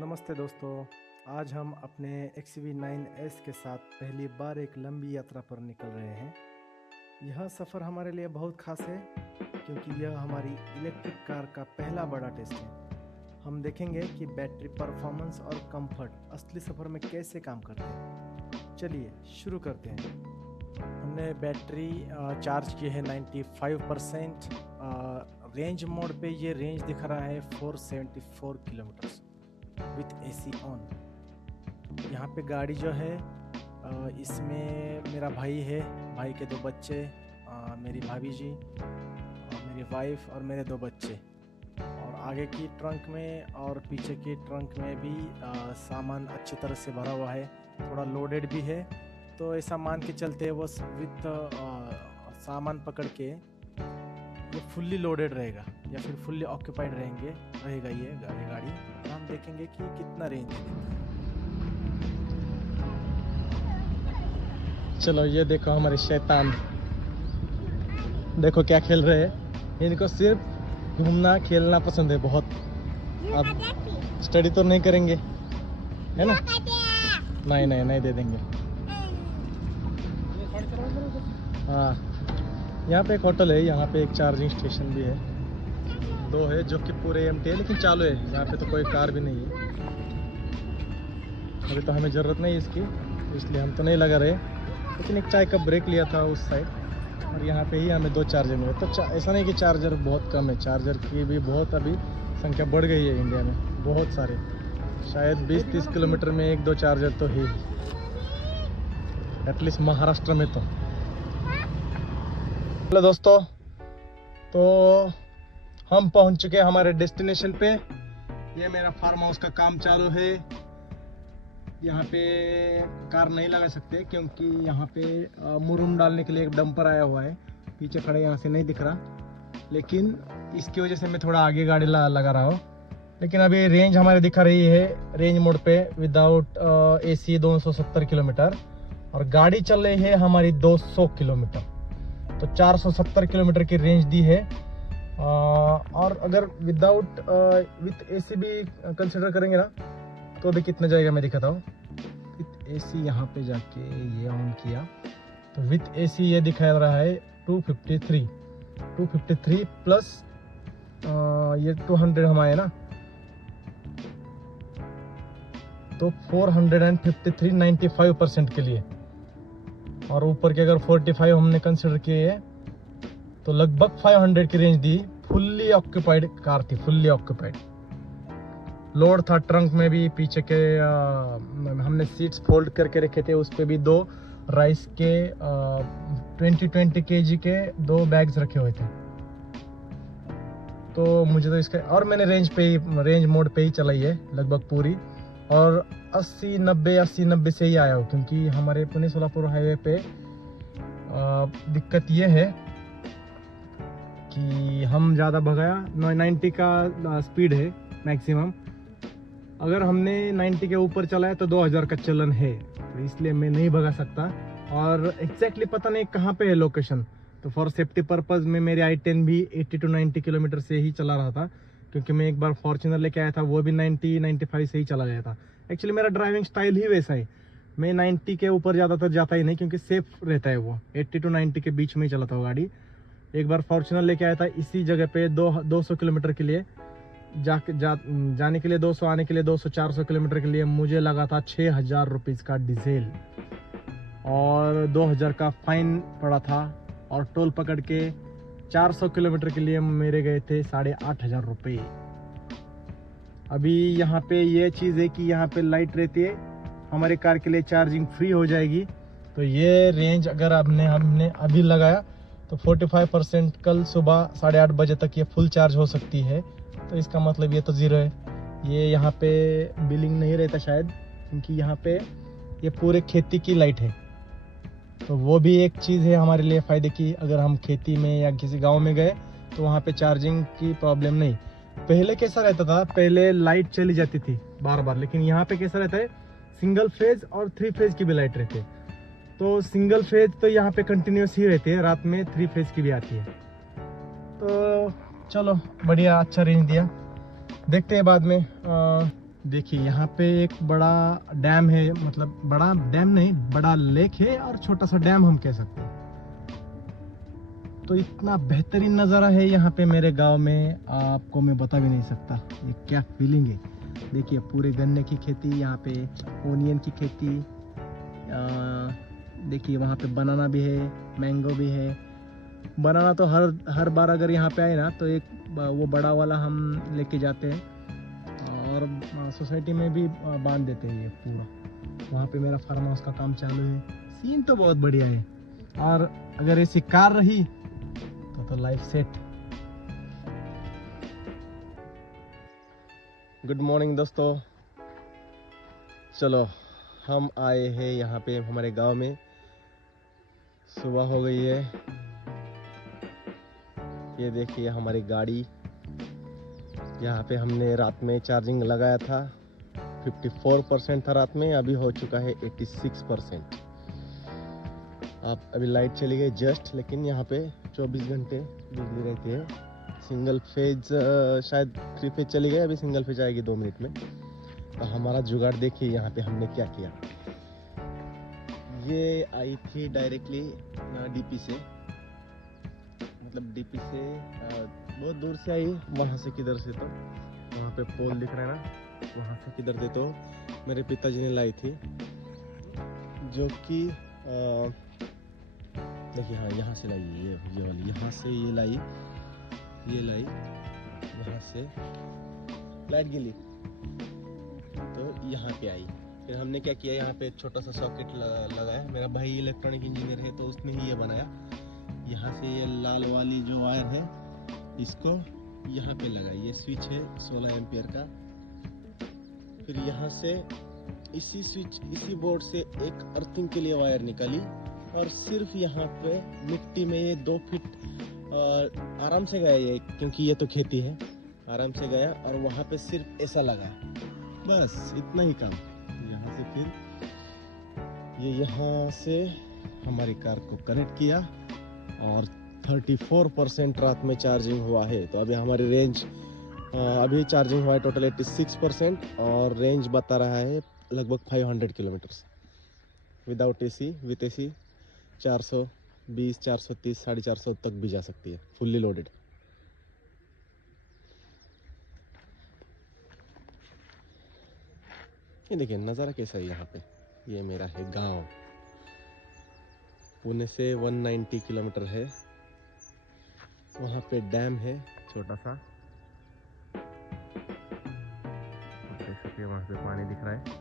नमस्ते दोस्तों। आज हम अपने XUV9S के साथ पहली बार एक लंबी यात्रा पर निकल रहे हैं। यह सफ़र हमारे लिए बहुत खास है क्योंकि यह हमारी इलेक्ट्रिक कार का पहला बड़ा टेस्ट है। हम देखेंगे कि बैटरी परफॉर्मेंस और कंफर्ट असली सफ़र में कैसे काम करते हैं। चलिए शुरू करते हैं। हमने बैटरी चार्ज की है 95%। रेंज मोड पे ये रेंज दिख रहा है 474 किलोमीटर्स विथ AC ऑन। यहाँ पे गाड़ी जो है इसमें मेरा भाई है, भाई के 2 बच्चे, मेरी भाभी जी, मेरी वाइफ और मेरे 2 बच्चे। और आगे की ट्रंक में और पीछे की ट्रंक में भी सामान अच्छी तरह से भरा हुआ है, थोड़ा लोडेड भी है। तो ऐसा मान के चलते हैं वो विथ सामान पकड़ के ये फुल्ली लोडेड रहेगा या फिर फुल्ली ऑक्यूपाइड रहेगा ये गाड़ी। तो हम देखेंगे कि कितना रेंज देती है। चलो ये देखो हमारे शैतान, देखो क्या खेल रहे हैं। इनको सिर्फ घूमना खेलना पसंद है बहुत। अब स्टडी तो नहीं करेंगे है ना? नहीं दे देंगे। हाँ, यहाँ पे एक होटल है, यहाँ पे एक चार्जिंग स्टेशन भी है, 2 है जो कि पूरे एम्प्टी है लेकिन चालू है। यहाँ पे तो कोई कार भी नहीं है। अभी तो हमें ज़रूरत नहीं इसकी, इसलिए हम तो नहीं लगा रहे। लेकिन एक चाय का ब्रेक लिया था उस साइड और यहाँ पे ही हमें 2 चार्जर मिले। तो ऐसा नहीं कि चार्जर बहुत कम है, चार्जर की भी बहुत अभी संख्या बढ़ गई है इंडिया में, बहुत सारे। शायद 20-30 किलोमीटर में 1-2 चार्जर तो है, एटलीस्ट महाराष्ट्र में तो। हेलो दोस्तों, तो हम पहुंच चुके हैं हमारे डेस्टिनेशन पे। ये मेरा फार्म हाउस का काम चालू है। यहाँ पे कार नहीं लगा सकते क्योंकि यहाँ पे मुरुम डालने के लिए एक डंपर आया हुआ है, पीछे खड़े यहाँ से नहीं दिख रहा, लेकिन इसकी वजह से मैं थोड़ा आगे गाड़ी लगा रहा हूँ। लेकिन अभी रेंज हमारे दिखा रही है रेंज मोड पे विदाउट AC 270 किलोमीटर और गाड़ी चल रही है हमारी 200 किलोमीटर। तो 470 किलोमीटर की रेंज दी है। और अगर विदाउट विथ AC भी कंसिडर करेंगे ना तो अभी कितना जाएगा मैं दिखाता हूँ। विथ AC यहाँ पे जाके ये ऑन किया तो विथ AC ये दिखा रहा है 253 प्लस ये 200 हमारे ना, तो 453 95% के लिए। और ऊपर के अगर 45 हमने कंसिडर किए तो लगभग 500 की रेंज दी। फुल्ली ऑक्यूपाइड कार थी, फुल्ली ऑक्यूपाइड। लोड था ट्रंक में भी, पीछे के हमने सीट्स फोल्ड करके रखे थे, उस पे भी 2 राइस के 20 kg के 2 बैग्स रखे हुए थे। तो मुझे तो इसका, और मैंने रेंज मोड पे ही चलाई है लगभग पूरी, और 80-90 से ही आया हूँ क्योंकि हमारे पुणे सोलापुर हाईवे पे दिक्कत ये है कि हम ज़्यादा भगाया। 90 का स्पीड है मैक्सिमम। अगर हमने 90 के ऊपर चलाया तो 2000 का चलन है, तो इसलिए मैं नहीं भगा सकता। और एग्जैक्टली पता नहीं कहाँ पे है लोकेशन, तो फॉर सेफ्टी पर्पज़ में मेरी i10 भी 80-90 किलोमीटर से ही चला रहा था क्योंकि मैं एक बार फॉर्च्यूनर लेके आया था, वो भी 90-95 से ही चला गया था। एक्चुअली मेरा ड्राइविंग स्टाइल ही वैसा है, मैं 90 के ऊपर ज़्यादातर जाता ही नहीं क्योंकि सेफ रहता है। वो 80-90 के बीच में ही चलाता हूँ गाड़ी। एक बार फॉर्च्यूनर लेके आया था इसी जगह पे 200 किलोमीटर के लिए जाने के लिए 200, आने के लिए 200-400 किलोमीटर के लिए मुझे लगा था 6000 रुपीज़ का डीजल और 2000 का फाइन पड़ा था। और टोल पकड़ के 400 किलोमीटर के लिए मेरे गए थे 8500 रुपये। अभी यहाँ पे ये चीज़ है कि यहाँ पे लाइट रहती है, हमारे कार के लिए चार्जिंग फ्री हो जाएगी। तो ये रेंज अगर हमने अभी लगाया तो 45% कल सुबह 8:30 बजे तक ये फुल चार्ज हो सकती है। तो इसका मतलब ये तो 0 है। ये यहाँ पे बिलिंग नहीं रहता शायद क्योंकि यहाँ पे ये पूरे खेती की लाइट है। तो वो भी एक चीज़ है हमारे लिए फ़ायदे की। अगर हम खेती में या किसी गांव में गए तो वहाँ पे चार्जिंग की प्रॉब्लम नहीं। पहले कैसा रहता था, पहले लाइट चली जाती थी बार बार, लेकिन यहाँ पे कैसा रहता है, सिंगल फेज और 3 फेज की भी लाइट रहती है। तो सिंगल फेज तो यहाँ पे कंटिन्यूस ही रहती है, रात में 3 फेज की भी आती है। तो चलो बढ़िया, अच्छा रेंज दिया। देखते हैं बाद में देखिए यहाँ पे एक बड़ा डैम है, मतलब बड़ा डैम नहीं, बड़ा लेक है और छोटा सा डैम हम कह सकते हैं। तो इतना बेहतरीन नज़ारा है यहाँ पे मेरे गांव में, आपको मैं बता भी नहीं सकता ये क्या फीलिंग है। देखिए पूरे गन्ने की खेती, यहाँ पे ओनियन की खेती, देखिए वहाँ पे बनाना भी है, मैंगो भी है। बनाना तो हर बार अगर यहाँ पे आए ना तो एक वो बड़ा वाला हम लेके जाते हैं और सोसाइटी में भी बांध देते हैं ये पूरा। वहाँ पे मेरा फार्म हाउस का काम चालू है। सीन तो बहुत बढ़िया है, और अगर ऐसी कार रही तो लाइफ सेट। गुड मॉर्निंग दोस्तों, चलो हम आए हैं यहाँ पे हमारे गांव में। सुबह हो गई है, ये देखिए हमारी गाड़ी। यहाँ पे हमने रात में चार्जिंग लगाया था, 54% था रात में, अभी हो चुका है 86%। अब अभी लाइट चली गई जस्ट, लेकिन यहाँ पे 24 घंटे बिजली रहती है। सिंगल फेज शायद 3 फेज चली गई, अभी सिंगल फेज आएगी 2 मिनट में। तो हमारा जुगाड़ देखिए यहाँ पे हमने क्या किया। ये आई थी डायरेक्टली डीपी से, मतलब डीपी से बहुत दूर से आई, वहाँ से किधर से, तो वहाँ पे पोल दिख रहा है ना, वहाँ से किधर से तो मेरे पिताजी ने लाई थी, जो कि देखिए हाँ यहाँ से लाई, ये वाली यहाँ से ये लाई, यहाँ से लाइट गिली तो यहाँ पे आई। फिर हमने क्या किया, यहाँ पे एक छोटा सा सॉकेट लगाया। मेरा भाई इलेक्ट्रॉनिक इंजीनियर है तो उसने ही ये बनाया। यहाँ से ये लाल वाली जो वायर है इसको यहाँ पे लगाई, ये स्विच है 16 एम्पियर का। फिर यहाँ से इसी बोर्ड से एक अर्थिंग के लिए वायर निकाली, और सिर्फ यहाँ पे मिट्टी में ये 2 फीट आराम से गया ये, क्योंकि ये तो खेती है, आराम से गया और वहाँ पे सिर्फ ऐसा लगा, बस इतना ही काम। यहाँ से फिर ये यहाँ से हमारी कार को कनेक्ट किया और 34% रात में चार्जिंग हुआ है। तो अभी हमारी रेंज अभी चार्जिंग हुआ है टोटल 86% और रेंज बता रहा है लगभग 500 kilometres without AC. With AC 420, 430, 450 तक भी जा सकती है फुल्ली लोडेड। ये देखिए नज़ारा कैसा है यहाँ पे। ये मेरा है गांव, पुणे से 190 किलोमीटर है। वहाँ पे डैम है छोटा सा, देख सकते हैं वहाँ पे पानी दिख रहा है।